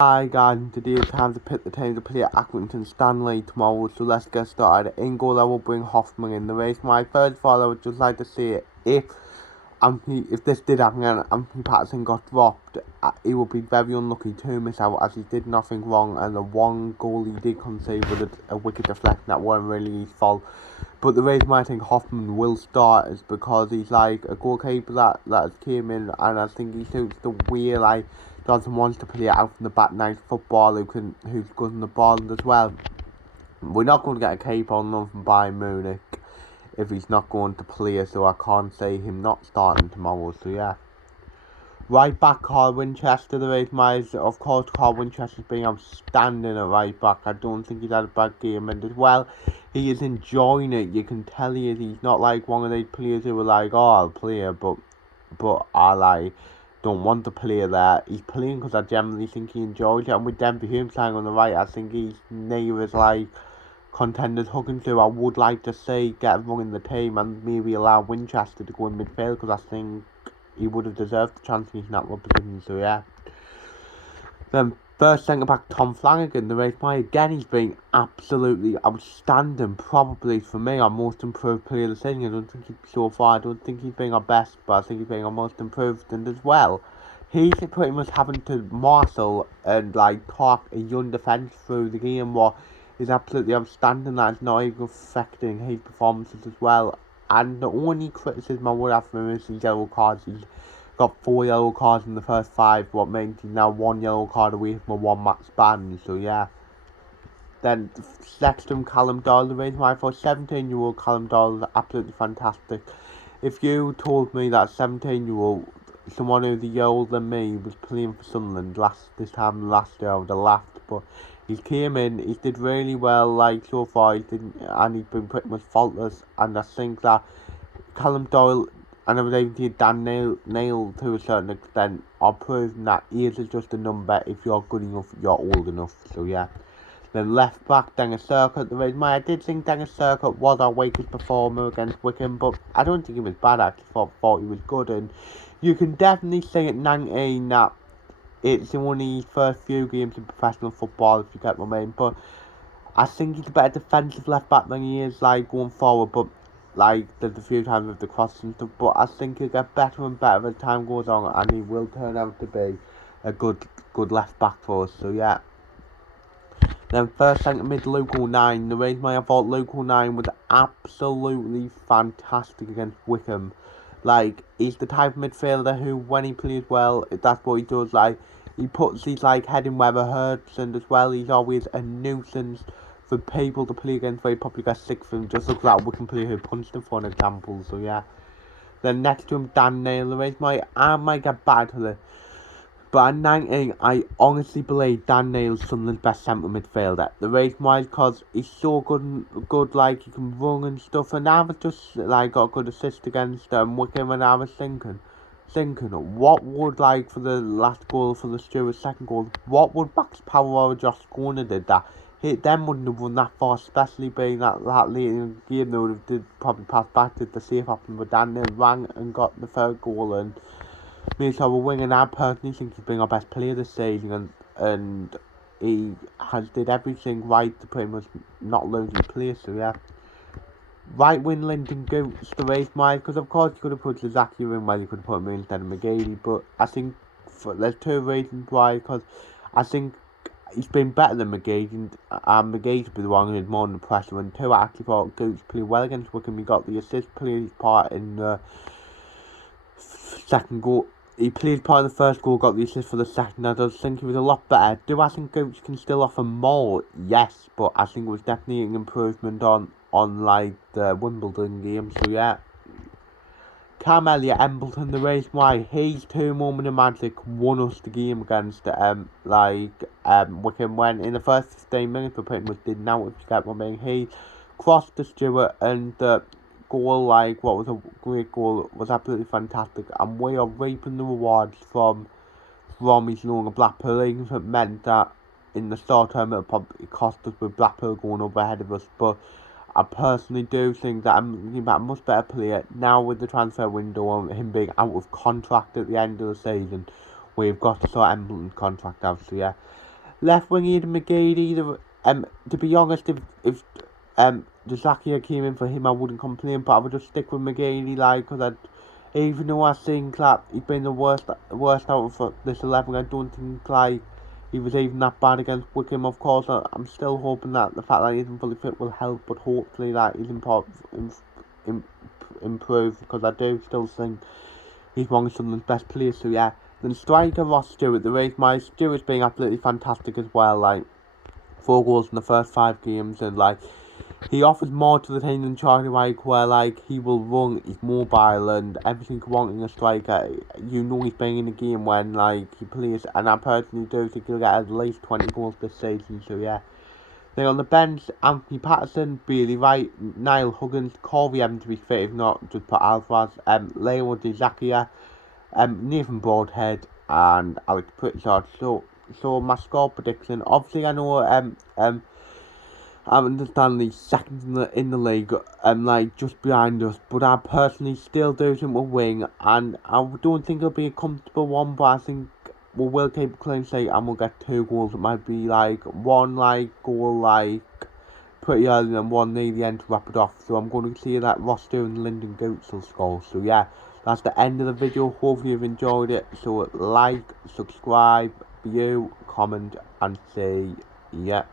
Hi guys, and today it's time to pick the team to play at Accrington Stanley tomorrow, so let's get started. In goal I will bring Hoffman in the race. My first of all I would just like to say if this did happen and Anthony Patterson got dropped, he would be very unlucky to miss out as he did nothing wrong, and the one goal he did concede was a wicket deflection that wasn't really his fault. But the reason why I think Hoffman will start is because he's like a goalkeeper that has came in, and I think he suits the way like Johnson wants to play out from the back, nice football who's good on the ball as well. We're not going to get a keeper on none from Bayern Munich if he's not going to play, so I can't say him not starting tomorrow. So yeah. Right back, Carl Winchester. The reason why is, of course, Carl Winchester's been outstanding at right back. I don't think he's had a bad game, and as well, he is enjoying it. You can tell he is. He's not like one of these players who are like, oh, I'll play, but I like don't want to play there. He's playing because I generally think he enjoys it. And with Denver Hume playing on the right, I think he's near as like contenders hugging to. I would like to see get everyone in the team and maybe allow Winchester to go in midfield because I think he would have deserved the chance in that position. So yeah. Then first centre back Tom Flanagan, the race by again, he's been absolutely outstanding. Probably for me our most improved player of the season. I don't think I don't think he's been our best, but I think he's been our most improved. And as well, he's pretty much having to marshal and like talk a young defence through the game, what is absolutely outstanding. That's not even affecting his performances as well. And the only criticism I would have for him is his yellow cards. He's got 4 yellow cards in the first 5, what means he's now 1 yellow card away from a 1-match ban, so yeah. Then next to him, Callum Doyle. The reason why I thought 17-year-old Callum Doyle is absolutely fantastic. If you told me that 17-year-old, someone who's a year older than me, was playing for Sunderland this time last year, I would have laughed, but he came in, he did really well, like so far, and he's been pretty much faultless, and I think that Callum Doyle, and I was able to Dan Neil to a certain extent, are proving that age is just a number. If you're good enough, you're old enough. So yeah. Then left back, Dennis Circuit. The reason why I did think Dennis Circuit was our weakest performer against Wickham, but I don't think he was bad. I actually thought he was good, and you can definitely say at 19 that it's only his first few games in professional football, if you get what I mean. But I think he's a better defensive left back than he is like going forward. But like there's a few times with the crosses and stuff, but I think he'll get better and better as time goes on, and he will turn out to be a good left back for us. So yeah. Then first centre mid Luke 09. The reason why I thought Luke 09 was absolutely fantastic against Wickham. Like, he's the type of midfielder who, when he plays well, that's what he does. Like, he puts his like head in where it hurts, and as well, he's always a nuisance for people to play against, where he probably gets sick for him. Just look at that Wickham player who punched him, for an example. So yeah. Then next to him, Dan Neil. The reason why I might get back to this, but at 19, I honestly believe Dan Neil's Sunderland's best centre midfielder. The reason why is because he's so good, like he can run and stuff. And I was just like got a good assist against Wickham, and I was thinking, what would like for the last goal for the Stewart's second goal, what would Max Power or Josh Corner did that? Hit them wouldn't have run that far, especially being that late in the game. They would have probably pass back to the safe option, but Dan Neil rang and got the third goal and made us our wing, and I personally think he's been our best player this season, and he has did everything right to pretty much not lose his place. So yeah. Right wing Lyndon Goots, the race mile, because of course you could have put Zaki in, well you could have put him in instead of McGeady, but I think there's 2 reasons why, because I think he's been better than McGeady, and McGeady be the one who had more under pressure, and 2, I actually thought Goots played well against Wickham. He got the assist, played his part in the second goal. He played part of the first goal, got the assist for the second. I just think he was a lot better. Do I think Gooch can still offer more? Yes, but I think it was definitely an improvement on like the Wimbledon game. So yeah. Cam Elliott, Embleton, the reason why his 2 moment of magic won us the game against Wickham, when in the first 15 minutes we pretty much did now, if you get what I mean. He crossed the Stewart, and the goal, like what was a great goal, was absolutely fantastic, and we are reaping the rewards from his loan at Blackpool. Even if it meant that in the short term it'll probably cost us with Blackpool going over ahead of us, but I personally do think that I'm looking at a much better player now with the transfer window and him being out of contract at the end of the season. We've got to sort Embleton's contract out, so yeah. Left wing Ian McGeady, to be honest, if the Zakia came in for him, I wouldn't complain, but I would just stick with McGeady, like, because even though I think that he's been the worst out of this 11, I don't think, like, he was even that bad against Wickham. Of course, I'm still hoping that the fact that he isn't fully fit will help, but hopefully that he's improved, because I do still think he's one of Sunderland's best players. So yeah, then striker Ross Stewart, the race my Stewart's being absolutely fantastic as well. Like 4 goals in the first 5 games, and like he offers more to the team than Charlie White, where like he will run, he's mobile and everything you want in a striker. You know he's been in the game when like he plays, and I personally do think he'll get at least 20 goals this season. So yeah. Then on the bench, Anthony Patterson, Bailey Wright, Niall Huggins, Corey Evans to be fit, if not, just put Alvarez, Leo Di Zacchia, Nathan Broadhead, and Alex Pritchard. So my score prediction, obviously I know, I understand the second in the league, like just behind us, but I personally still do think we'll win, and I don't think it'll be a comfortable one, but I think we will keep a clean sheet and we'll get 2 goals. It might be like one goal pretty early and one near the end to wrap it off. So I'm going to see that Roster and Lyndon Goots will score. So yeah, that's the end of the video. Hopefully you've enjoyed it. So like, subscribe, view, comment, and say yeah.